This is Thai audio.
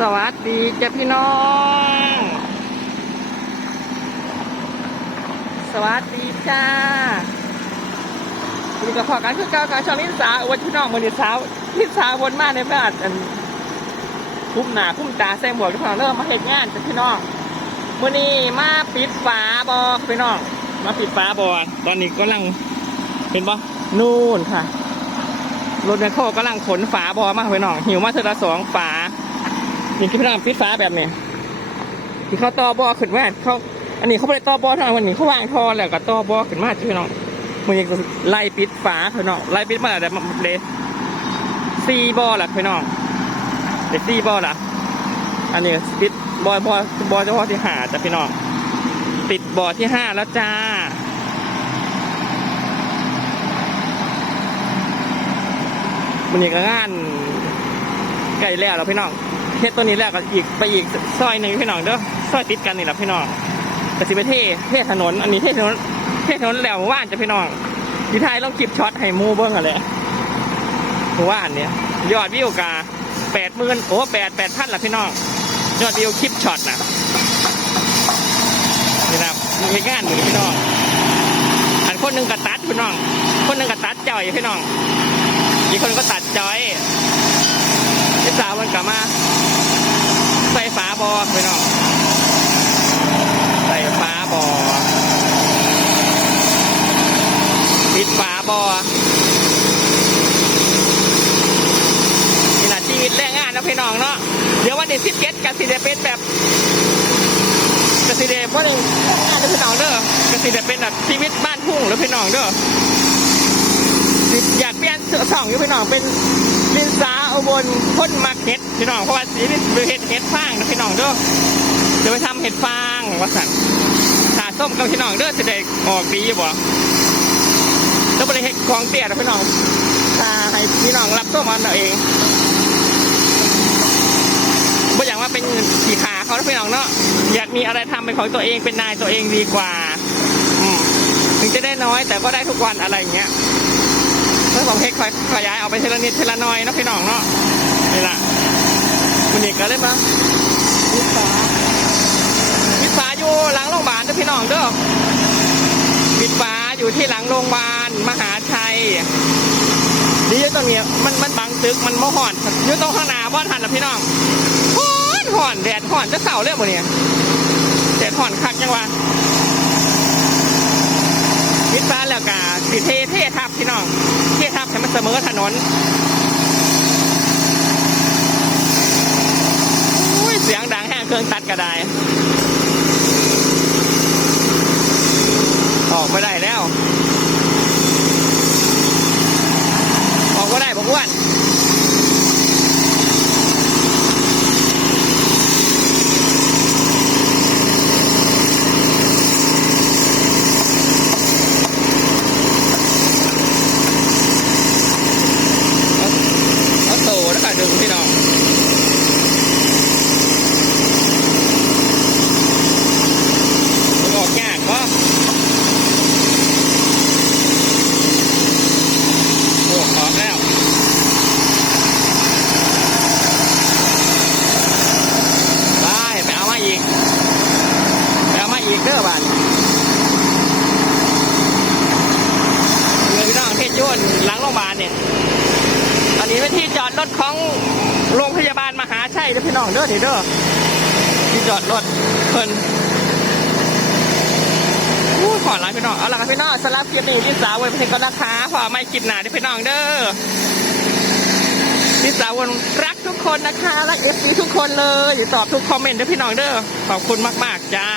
สวัสดีจ้ะพี่น้อง สวัสดีจ้าคุณกับพ่อกันคือเก่ากับชาวลินสาวันพี่น้องมือนี้สาวลินสาวนมากในบ้านอันคุ้มหนาคุ้มตาใส่หมวกพี่น้อเริ่มมาเห็นงานจ้ะพี่น้องมือนี้มาปิดฝาบอพี่น้อง มาปิดฝาบอตอนนี้กำลังเห็นปะนู่นค่ะรถแมคโครกำลังขนฝาบอมาพี่น้องหิวมาเทอละสองฝา นี่คือพี่น้องปิดฟ้าแบบนี้ที่เขาต่อบอขึ้นมาเขาอันนี้เขาไม่ได้ต่อบอทางวันนี้เขาวางทอแล้วก็ต่อบอขึ้นมาจ้ะพี่น้องมันยังไล่ปิดฝาพี่น้องไล่ปิดมาแล้วแต่เดซีบอแหละพี่น้องเดซีบอล่ะ อันนี้ปิดบอบอบอเฉพาะที่หาจ้ะพี่น้องปิดบอที่ห้าแล้วจ้ามันยังงานไก่แล้วเราพี่น้อง เทศตัวนี้แล้วก็อีกไปอีกซอยหนึ่งพี่น้องเด้อซอยติดกันนี่แหละพี่น้องกสิไปเทเทถนน อันนี้เทถนนเทถนนแล้วว่านจะพี่น้องที่ไทยต้องกิบช็อตให้มูเบิ้งอะไรว่านเนี่ยยอดวิวกาแปดหมื่นโอ้แปดแปดพันละพี่น้องยอดวิวคลิปช็อตนะนี่นะครับมีงานอยู่พี่น้องอันคนหนึ่งก็ตัดพี่น้อง คนหนึ่งก็ตัดจ่อยพี่น้องอีกคนก็ตัดจอยที่สาวมันกลับมาใส่ฝาบอไปน้องใส่ฝาบอปิดฝาบ อนี่แหละชีวิตแรงงานนะพี่น้องเนาะเดี๋ยววันที่สิบเจ็ดกับสิเดเป็นแบบกสิเดว่าหนึ่งงานนะพี่น้องเด้อกสิเดเป็นแบบชีวิตบ้านทุ่งแล้วพี่น้องเด้ออยากเปลี่ยนเสื้อสองอยู่พี่น้องเป็นลินซาอุบลพ่นมักเห็ดพี่น้องเพราะว่าสีนี่เป็นเห็ดเห็ดฟางนะพี่น้องเด้อเดี๋ยวไปทำเห็ดฟางว่าสันขาส้มกับพี่น้องเด้อจะได้ออกดีบ่ แล้วบริเห็ดของเตี้ยนะพี่น้องถ้าให้พี่น้องรับส้มมันเอาเองบ่อย่างว่าเป็นขี่ขาเขาพี่น้องเนาะ อยากมีอะไรทำเป็นของตัวเองเป็นนายตัวเองดีกว่ามถึงจะได้น้อยแต่ก็ได้ทุกวันอะไรอย่างเงี้ยเรื่องของเพชรขยายเอาไปเทละนิดเทละน้อยนะพี่น้องเนาะนี่แหละมันเด็กก็เลยปะวิสาวิสาอยู่หลังโรงพยาบาลเด้อพี่น้องเด้อปิดฟ้าอยู่ที่หลังโรงพยาบาลมหาชัย ดียมันมันบังตึกมันโมห่อนอยู่ตรงข้างหน้าบ้านหันละพี่น้องห่อนห่อนแดดห่อนจะเสาเรื่องหมดเนี่ยแดดห่อนคักจังวะมิดฟ้าแล้วกาสิเทเททับพี่น้องเททับให้มันเสมอถนนอุ้ยเสียงดังแห้งเครื่องตัดกระได้ออกไม่ได้แล้ว ออกไม่ได้บอกอ้วนเอาโตแล้วค่ะดึงพี่น้องมันออกยากก็โอ้ออกแล้วไปไปเอามาอีกไปเอามาอีกเด้อบ้านเงินพี่น้องเทศยุ่นหลังโรงพยาบาลเนี่ย อันนี้เป็นที่จอด รถของโรงพยาบาลมหาชัยเด้อพี่น้องเด้อนี่เด้อที่จอดรถเพิ่นอู้ขอลาพี่น้อง เอาละครับพี่น้องสลับคลิปนี้ที่สาวเว้ยไปถึงก็นะคะพอไม่คลิปหนาเด้อพี่น้องเด้อที่สาววนรักทุกคนนะคะ รักเอฟซีทุกคนเลยตอบทุกคอมเมนต์เด้อพี่น้องเด้อ ขอบคุณมาก ๆ จ้า